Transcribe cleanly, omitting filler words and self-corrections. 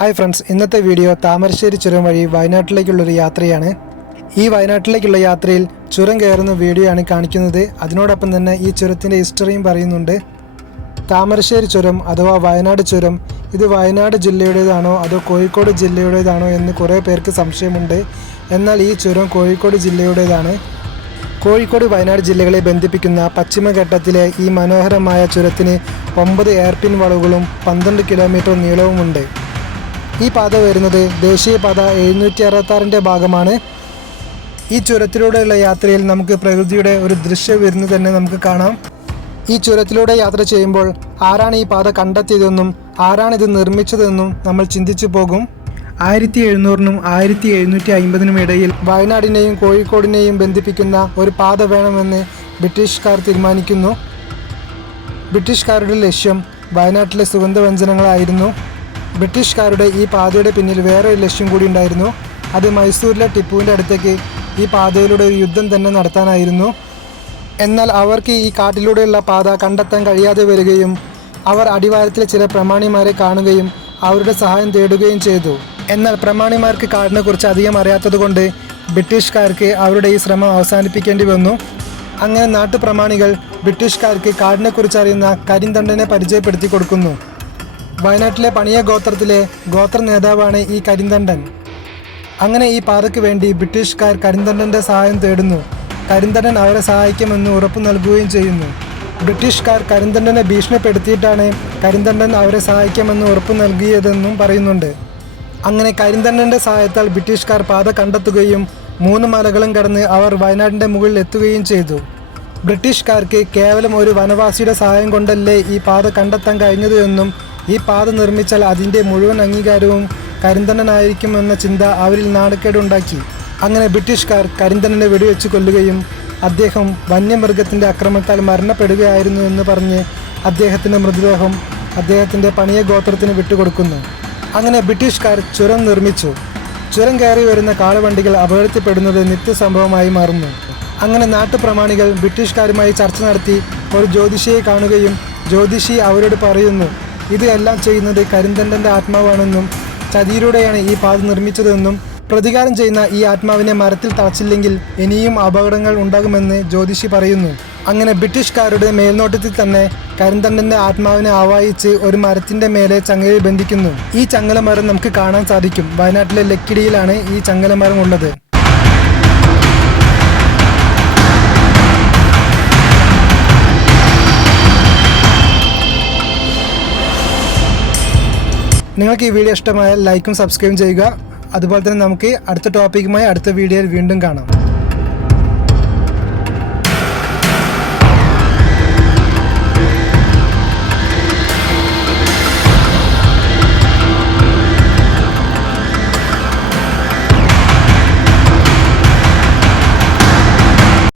Hi friends, ഇന്നത്തെ video Thamarassery ചുരം വഴി വയനാട്ടിലേക്കുള്ളൊരു യാത്രയാണ്. ഈ വയനാട്ടിലേക്കുള്ള യാത്രയിൽ ചുരം കയറുന്ന വീഡിയോ ആണ് കാണിക്കുന്നത്. അതിനോടൊപ്പം തന്നെ ഈ ചുരത്തിൻ്റെ ഹിസ്റ്ററിയും പറയുന്നുണ്ട്. താമരശ്ശേരി ചുരം അഥവാ വയനാട് ചുരം ഇത് വയനാട് ജില്ലയുടേതാണോ അതോ കോഴിക്കോട് ജില്ലയുടേതാണോ എന്ന് കുറേ പേർക്ക് സംശയമുണ്ട്. എന്നാൽ ഈ ചുരം കോഴിക്കോട് ജില്ലയുടേതാണ്. കോഴിക്കോട് വയനാട് ജില്ലകളെ ബന്ധിപ്പിക്കുന്ന പശ്ചിമഘട്ടത്തിലെ ഈ മനോഹരമായ ചുരത്തിന് 9 എയർപിൻ വളവുകളും 12 കിലോമീറ്റർ നീളവുമുണ്ട്. ഈ പാത വരുന്നത് ദേശീയപാത 766-ൻ്റെ ഭാഗമാണ്. ഈ ചുരത്തിലൂടെയുള്ള യാത്രയിൽ നമുക്ക് പ്രകൃതിയുടെ ഒരു ദൃശ്യവിരുന്ന് തന്നെ നമുക്ക് കാണാം. ഈ ചുരത്തിലൂടെ യാത്ര ചെയ്യുമ്പോൾ ആരാണ് ഈ പാത കണ്ടെത്തിയതെന്നും ആരാണിത് നിർമ്മിച്ചതെന്നും നമ്മൾ ചിന്തിച്ചു പോകും. 1700-നും 1750-നും ഇടയിൽ വയനാടിനെയും കോഴിക്കോടിനെയും ബന്ധിപ്പിക്കുന്ന ഒരു പാത വേണമെന്ന് ബ്രിട്ടീഷുകാർ തീരുമാനിക്കുന്നു. ബ്രിട്ടീഷുകാരുടെ ലക്ഷ്യം വയനാട്ടിലെ സുഗന്ധവ്യഞ്ജനങ്ങളായിരുന്നു. ബ്രിട്ടീഷുകാരുടെ ഈ പാതയുടെ പിന്നിൽ വേറെ ഒരു ലക്ഷ്യം കൂടി ഉണ്ടായിരുന്നു. അത് മൈസൂരിലെ ടിപ്പുവിൻ്റെ അടുത്തേക്ക് ഈ പാതയിലൂടെ ഒരു യുദ്ധം തന്നെ നടത്താനായിരുന്നു. എന്നാൽ അവർക്ക് ഈ കാട്ടിലൂടെയുള്ള പാത കണ്ടെത്താൻ കഴിയാതെ വരികയും അവർ അടിവാരത്തിലെ ചില പ്രമാണിമാരെ കാണുകയും അവരുടെ സഹായം തേടുകയും ചെയ്തു. എന്നാൽ പ്രമാണിമാർക്ക് കാടിനെക്കുറിച്ച് അധികം അറിയാത്തതുകൊണ്ട് ബ്രിട്ടീഷുകാർക്ക് അവരുടെ ഈ ശ്രമം അവസാനിപ്പിക്കേണ്ടി വന്നു. അങ്ങനെ നാട്ടുപ്രമാണികൾ ബ്രിട്ടീഷുകാർക്ക് കാടിനെക്കുറിച്ച് അറിയുന്ന കരിന്തണ്ടനെ പരിചയപ്പെടുത്തി കൊടുക്കുന്നു. വയനാട്ടിലെ പണിയ ഗോത്രത്തിലെ ഗോത്ര നേതാവാണ് ഈ കരിന്തണ്ടൻ. അങ്ങനെ ഈ പാതയ്ക്ക് വേണ്ടി ബ്രിട്ടീഷുകാർ കരിന്തണ്ടൻ്റെ സഹായം തേടുന്നു. കരിന്തണ്ടൻ അവരെ സഹായിക്കുമെന്ന് ഉറപ്പു നൽകുകയും ചെയ്യുന്നു. ബ്രിട്ടീഷുകാർ കരിന്തണ്ടനെ ഭീഷണിപ്പെടുത്തിയിട്ടാണ് കരിന്തണ്ടൻ അവരെ സഹായിക്കാമെന്ന് ഉറപ്പു നൽകിയതെന്നും പറയുന്നുണ്ട്. അങ്ങനെ കരിന്തണ്ടൻ്റെ സഹായത്താൽ ബ്രിട്ടീഷുകാർ പാത കണ്ടെത്തുകയും 3 മലകളും കടന്ന് അവർ വയനാടിൻ്റെ മുകളിൽ എത്തുകയും ചെയ്തു. ബ്രിട്ടീഷുകാർക്ക് കേവലം ഒരു വനവാസിയുടെ സഹായം കൊണ്ടല്ലേ ഈ പാത കണ്ടെത്താൻ കഴിഞ്ഞത് എന്നും ഈ പാത നിർമ്മിച്ചാൽ അതിൻ്റെ മുഴുവൻ അംഗീകാരവും കരിന്തണ്ടനായിരിക്കുമെന്ന ചിന്ത അവരിൽ നാണക്കേടുണ്ടാക്കി. അങ്ങനെ ബ്രിട്ടീഷുകാർ കരിന്തണ്ടനെ വെടിവെച്ച് കൊല്ലുകയും അദ്ദേഹം വന്യമൃഗത്തിൻ്റെ ആക്രമണത്താൽ മരണപ്പെടുകയായിരുന്നു എന്ന് പറഞ്ഞ് അദ്ദേഹത്തിൻ്റെ മൃതദേഹം അദ്ദേഹത്തിൻ്റെ പണിയ ഗോത്രത്തിന് വിട്ടുകൊടുക്കുന്നു. അങ്ങനെ ബ്രിട്ടീഷുകാർ ചുരം നിർമ്മിച്ചു. ചുരം കയറി വരുന്ന കാളവണ്ടികൾ അപകടത്തിൽപ്പെടുന്നത് നിത്യസംഭവമായി മാറുന്നു. അങ്ങനെ നാട്ടുപ്രമാണികൾ ബ്രിട്ടീഷുകാരുമായി ചർച്ച നടത്തി ഒരു ജ്യോതിഷിയെ കാണുകയും ജ്യോതിഷി അവരോട് പറയുന്നു, ഇത് എല്ലാം ചെയ്യുന്നത് കരിന്തണ്ടൻ്റെ ആത്മാവാണെന്നും ചതിയിലൂടെയാണ് ഈ പാത നിർമ്മിച്ചതെന്നും പ്രതികാരം ചെയ്യുന്ന ഈ ആത്മാവിനെ മരത്തിൽ തളച്ചില്ലെങ്കിൽ ഇനിയും അപകടങ്ങൾ ഉണ്ടാകുമെന്ന് ജ്യോതിഷി പറയുന്നു. അങ്ങനെ ബ്രിട്ടീഷുകാരുടെ മേൽനോട്ടത്തിൽ തന്നെ കരിന്തണ്ടൻ്റെ ആത്മാവിനെ ആവാഹിച്ച് ഒരു മരത്തിൻ്റെ മേലെ ചങ്ങലയിൽ ബന്ധിക്കുന്നു. ഈ ചങ്ങലമരം നമുക്ക് കാണാൻ സാധിക്കും. വയനാട്ടിലെ ലക്കിടിയിലാണ് ഈ ചങ്ങലമരം ഉള്ളത്. നിങ്ങൾക്ക് ഈ വീഡിയോ ഇഷ്ടമായാൽ ലൈക്കും സബ്സ്ക്രൈബും ചെയ്യുക. അതുപോലെ തന്നെ നമുക്ക് അടുത്ത ടോപ്പിക്കുമായി അടുത്ത വീഡിയോയിൽ വീണ്ടും കാണാം.